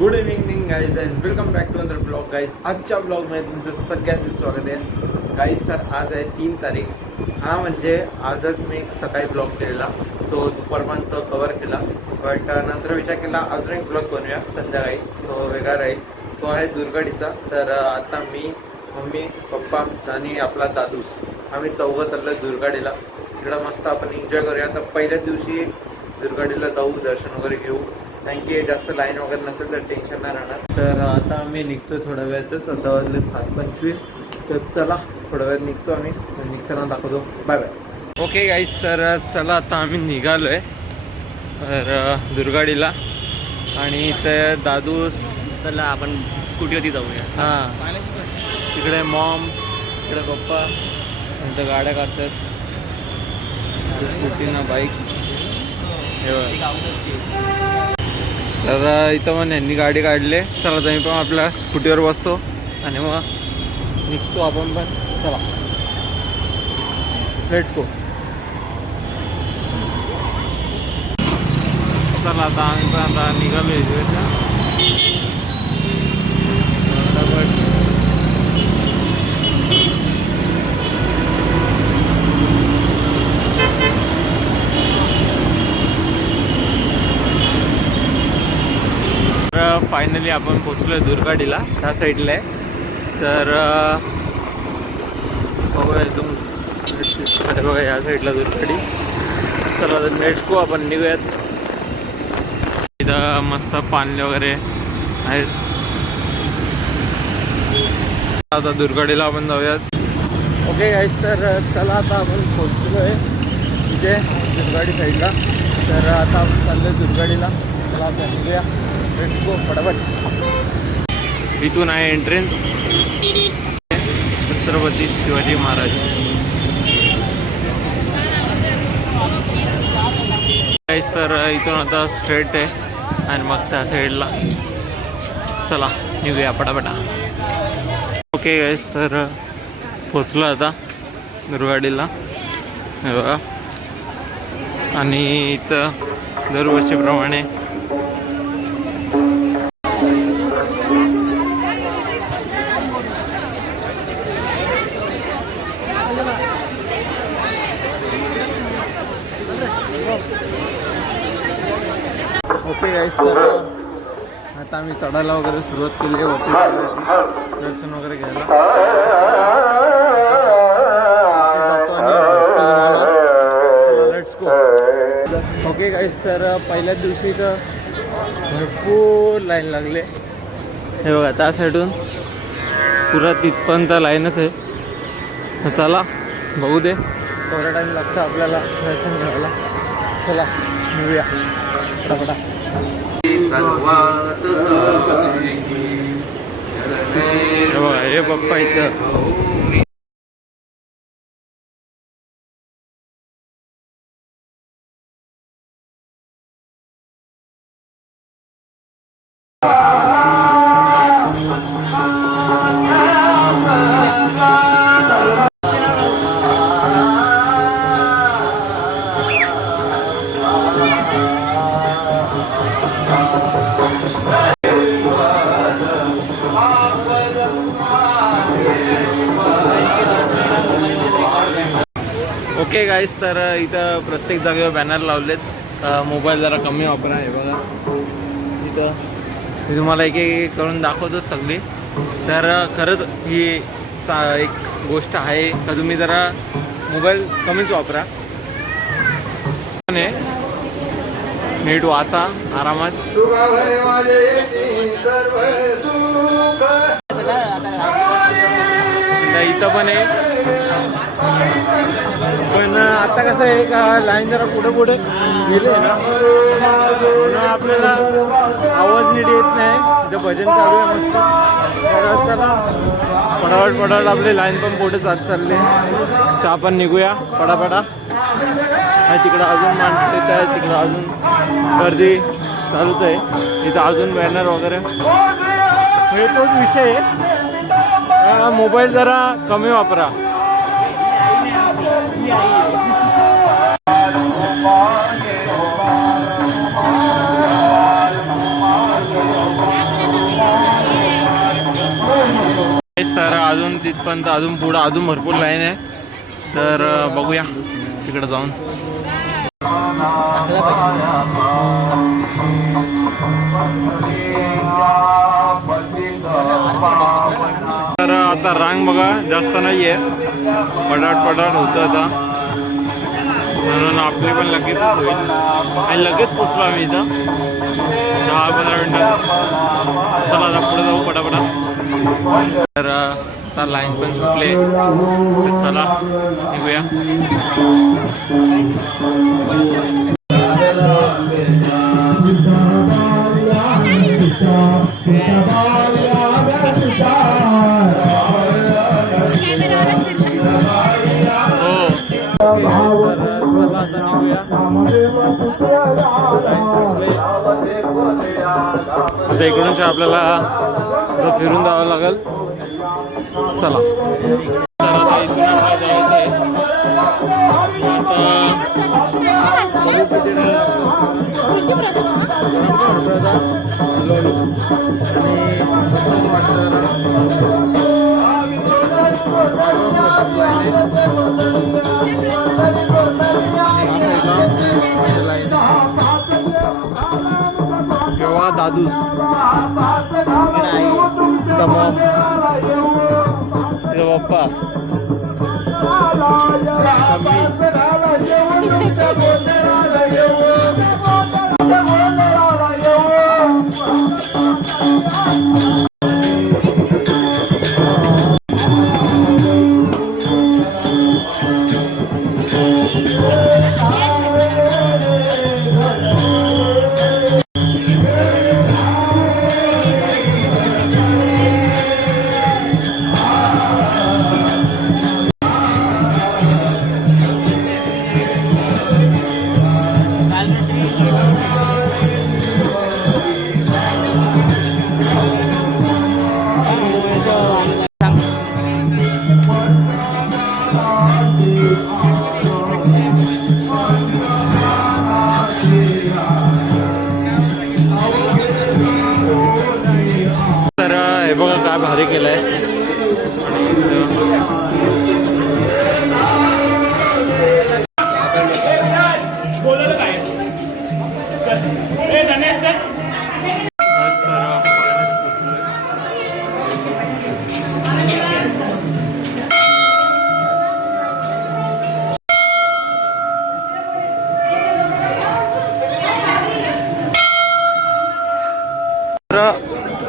Good evening guys and welcome back to another blog guys आजच्या ब्लॉगमध्ये तुमचं सगळ्यांचं स्वागत आहे. गाईज तर आज आहे तीन तारीख. हा म्हणजे आजच मी एक सकाळी ब्लॉग केलेला. तो दुपारपर्यंत कवर केला. बट नंतर विचार केला अजून एक ब्लॉग बनवूया संध्याकाळी. तो वेगळा राहील. तो आहे दुर्गाडीचा. तर आता मी मम्मी पप्पा आणि आपला दादूस. आम्ही चौघं चाललो दुर्गाडीला. इकडं मस्त आपण एन्जॉय करूया. तर पहिल्याच दिवशी दुर्गाडीला जाऊ दर्शन वगैरे घेऊ. कारण की जास्त लाईन वगैरे नसेल तर टेन्शन नाही राहणार. तर आता आम्ही निघतो थोड्या वेळातच आता वाजले सात पंचवीस. तर चला थोड्या वेळात निघतो आम्ही. निघताना दाखवतो. बाय बाय ओके गाईज तर चला आता आम्ही निघालो आहे तर दुर्गाडीला. आणि इथे दादूस चला आपण स्कूटीवरती जाऊया. हां. तिकडे मॉम इकडे पप्पा नंतर गाड्या काढतात. स्कूटीना बाईक हे बघा. तर इथं मग यांनी गाडी काढले. चला तर मी पण आपल्या स्कूटीवर बसतो. आणि मग निघतो आपण पण. चला. लेट्स गो चला आता आम्ही पण आता निघालो इथे तर फायनली आपण पोचलो आहे दुर्गाडीला ह्या साईडला आहे. तर बघूया तुम बघा ह्या साईडला दुर्गाडी. चला तर नेक्स्ट गो आपण निघूयात. इथं मस्त पाणी वगैरे आहेत. आता दुर्गाडीला आपण जाऊयात. ओके गाईज तर चला आता आपण पोचलो आहे इथे दुर्गाडी साईडला तर आता आपण चाललो दुर्गाडीला. चला आता निघूया. लेट्स गो फटाफट. इथून आहे एंट्रन्स छत्रपती शिवाजी महाराज. तर इथून आता स्ट्रेट आहे. आणि मग त्या साईडला चला निघूया पटापटा ओके गाईस तर पोचलो आता दुर्गाडीला बघा. आणि इथं दरवर्षीप्रमाणे गाईस तर आता आम्ही चढायला वगैरे सुरुवात केली आहे वरती जाण्याची, दर्शन वगैरे घ्यायला. वरती जातो आणि भेटतो तुम्हाला. लेट्स गो ओके गाईस तर पहिल्याच दिवशी तर भरपूर लाईन लागले. हे बघा त्या साईडून पुरा तिथपर्यंत लाईनच आहे. चला बघू दे. तेवढा टाईम लागतं आपल्याला दर्शन घ्यायला. चला निघूया. पटापटा हो, हे बघा इथं. ओके गाईस तर इथं प्रत्येक जागेवर बॅनर लावलेत. मोबाईल जरा कमी वापरा आहे बघा. इथं. मी तुम्हाला एक एक करून दाखवतो सगळी. तर खरंच ही चा एक गोष्ट आहे. का तुम्ही जरा मोबाईल कमीच वापरा. नीट वाचा आरामात. इथं पण आहे पण आता कसं आहे का लाईन जरा पुढे पुढे गेले ना आपल्याला आवाज नीट येत नाही. इथं भजन चालू आहे मस्त. चला पटापट पटापट आपली लाईन पण पुढे चालत चालले. तर आपण निघूया पटापटा आणि तिकडं अजून माणसं येत आहेत तिकडं अजून गर्दी चालूच आहे. इथं अजून बॅनर वगैरे. हे तोच विषय आहे. मोबाईल जरा कमी वापरा. सर अजून तिथपर्यंत अजून पुढं अजून भरपूर लाईन आहे. तर बघूया तिकडे जाऊन. आता रांग बघा जास्त नाही आहे पडाट पडाट होतं आता. म्हणून आपली पण लगेच होईल. आणि लगेच पोचलो आम्ही इथं. दहा पंधरा मिनटं. चला आता पुढे जाऊ पटापटा तर आता लाईन पण सुटले चला निघूया. आता इकडून आपल्याला आता फिरून जावं लागेल चला. तर आता इथून आपल्याला जायचं आहे आता केव्हा दादूस? तिचा मॉम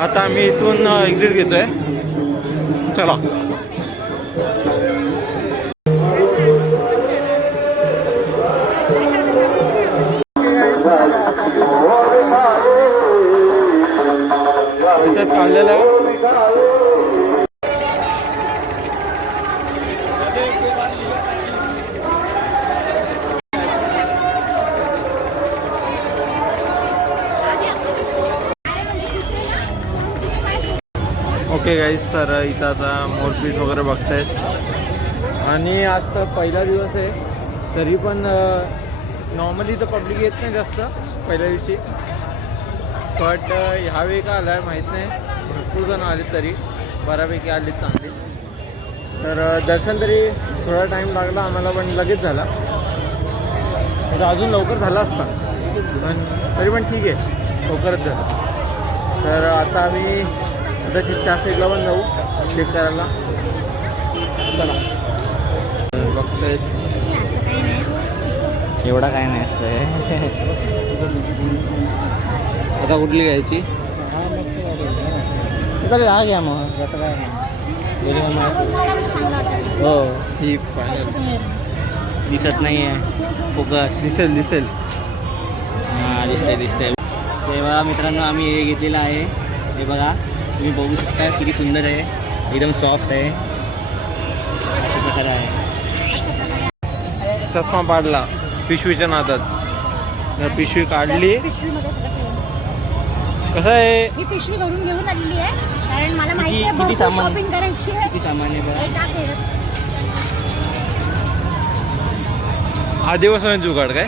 आता आम्ही इथून एक्झिट घेतोय. चला. काढलेलं आहे. ओके गाईज तर इथं आता मोरपीस वगैरे बघतायत. आणि आज तर पहिला दिवस आहे. तरी पण नॉर्मली तर पब्लिक येत नाही जास्त पहिल्या दिवशी. बट uh, ह्यावेळी का आला आहे माहीत नाही. भरपूर जण आले तरी. बऱ्यापैकी आले चांगली. तर दर्शन तरी थोडा टाईम लागला आम्हाला पण लगेच झाला. म्हणजे अजून लवकर झाला असता. पण तरी पण ठीक आहे. लवकरच झालं. तर आता आम्ही आता त्या साईडला पण जाऊ चेक करायला. चला. बघतोय. एवढा काय नाही असं. आता कुठली घ्यायची? हा घ्या मग. कसं काय हो. ही फायनल दिसत नाही आहे फोकस. दिसेल दिसेल. हां दिसतंय दिसतंय. ते बघा मित्रांनो आम्ही हे घेतलेलं आहे. हे बघा तुम्ही बघू शकता किती सुंदर आहे. एकदम सॉफ्ट आहे. अशा प्रकारे आहे. चष्मा पाडला. पिशवीच्या नादात. पिशवी काढली. कसं आहे? मी पिशवी घरून घेऊन आलेली आहे. कारण मला माहिती आहे किती भरपूर सामान? शॉपिंग करायची आहे. किती सामान आहे बघा हे टाक हे. हा दिवस म्हणजे जुगाड काय?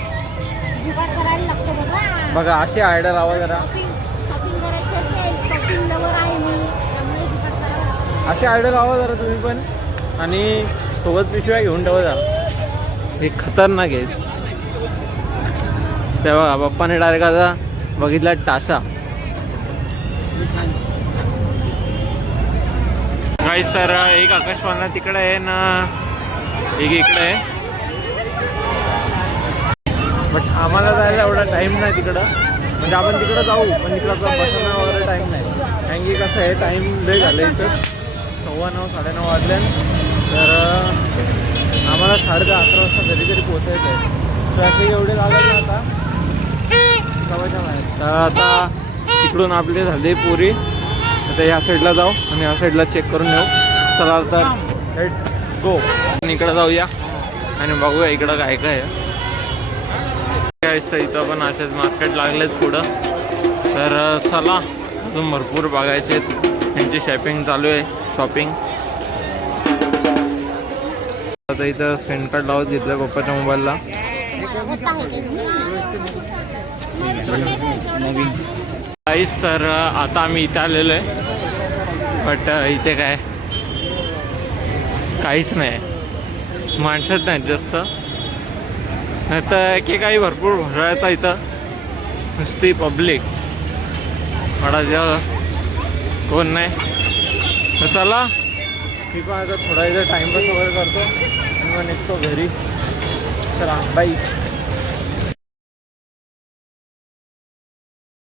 जुगाड करायला लागतो बघा. बघा अशी आयडिया लावा जरा शॉपिंग शॉपिंग करायची असेल शॉपिंग लवर आहे मी. त्यामुळे जुगाड करावं लागतं. असे आयडिया लावा जरा तुम्ही पण. आणि सोबत पिशव्या घेऊन ठेवा जरा. हे खतरनाक आहे तेव्हा बाप्पाने डायरेक्ट आता बघितला टासा. गाईस तर एक आकाशपाळणा तिकडे आहे ना एक इकडे आहे. बट आम्हाला जायला एवढा टाईम नाही तिकडं. म्हणजे आपण तिकडं जाऊ पण तिकडं बसायला वगैरे टाईम नाही. कारण की कसं आहे टाईम लय झालं इथं. सव्वा नऊ साडेनऊ वाजले. तर आम्हाला साडे दहा अकरा वाजता घरी घरी पोचायचं आहे. तर एवढे लागत ना आता. गावाच्या बाहेर तर आता तिकडून आपले झाले पुरी. आता ह्या साईडला जाऊ आणि ह्या साईडला चेक करून घेऊ. चला तर लेट्स गो इकडं जाऊया. आणि बघूया इकडं काय काय आहे. काय इथं पण असेच मार्केट लागलेत पुढं. तर चला. अजून भरपूर बघायचे त्यांची शॉपिंग चालू आहे शॉपिंग आता इथं स्क्रीन कार्ड लावत घेतलं पप्पाच्या मोबाईलला होत सर आता आम्ही इथे आलेलो आहे. बट इथे काय? काहीच नाही. माणसंच नाहीत जास्त. नाही तर की काही भरपूर भरायचा इथं. नुसती पब्लिक मला जा कोण नाही. तर चला. मी पण आता थोडा इथं टाईमपास वगैरे करतो. आणि मग निघतो घरी. चला बाई